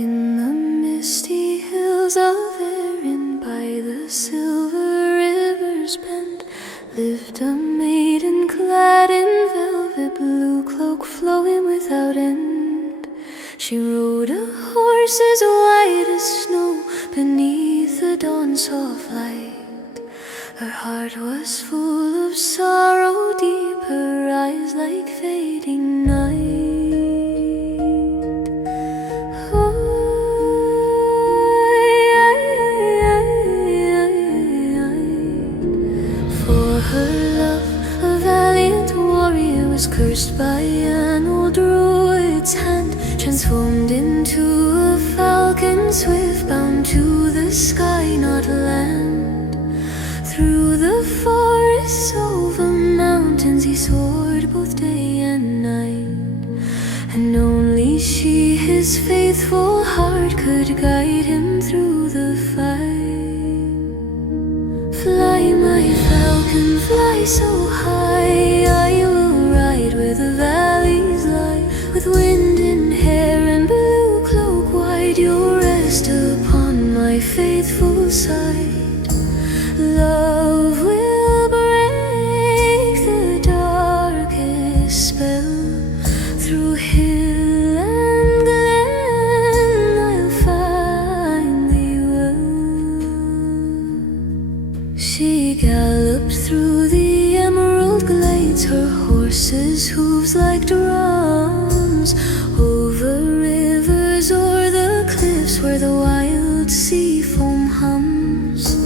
In the misty hills of Erin, by the silver river's bend, lived a maiden clad in velvet, blue cloak flowing without end. She rode a horse as white as snow beneath the dawn's soft light. Her heart was full of sorrow deep, her eyes like fading night. Cursed by an old druid's hand, transformed into a falcon swift, bound to the sky, not land. Through the forests, over mountains, he soared both day and night, and only she, his faithful heart, could guide him through the fight. Fly, my falcon, fly so high, I will ride where the valleys lie, with wind in hair and blue cloak wide. You'll rest upon my faithful side. Love will break the darkest spell. Through hill and glen I'll find thee well. She galloped through the emerald glades, her horse's hooves like drums, over rivers, o'er the cliffs where the wild sea foam hums.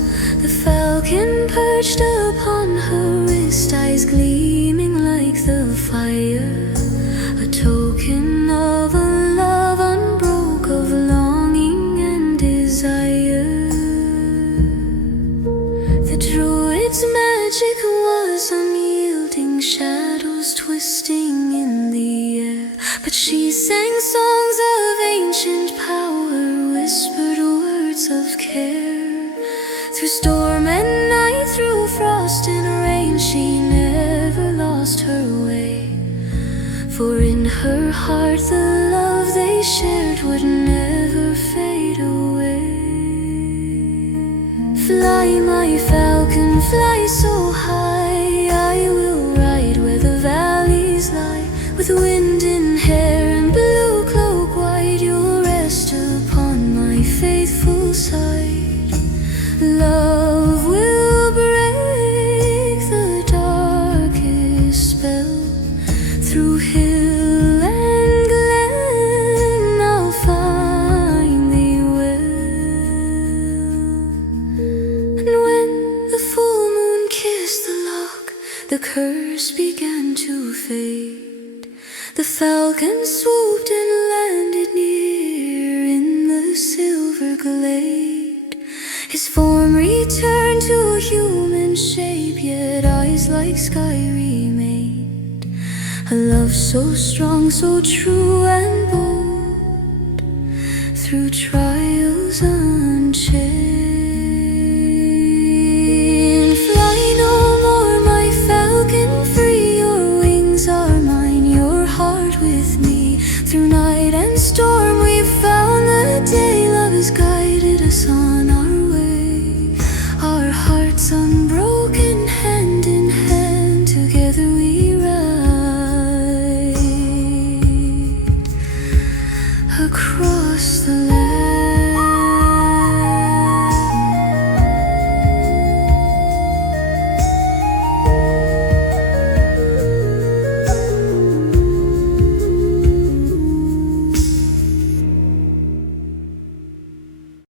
The falcon perched upon her wrist, eyes gleaming like the fire, a token of a love unbroke, of longing and desire. The druid's magic was unyielding, shadows twisting in the air, but she sang songs of ancient power, whispered words of care. Through storm and night, through frost and rain, she never lost her way, for in her heart the love they shared would never fade away. Fly, my falcon, fly so high, I will ride where the valleys lie, with wind in hair and blue cloak wide. You'll rest upon my faithful side. Love will break the darkest spell. Through hill and glen I'll find thee well. And when the full moon kissed the lock, the curse began to fade. The falcon swooped and landed near in the silver glade. His form returned to human shape, yet eyes like sky remained. A love so strong, so true and bold, through trials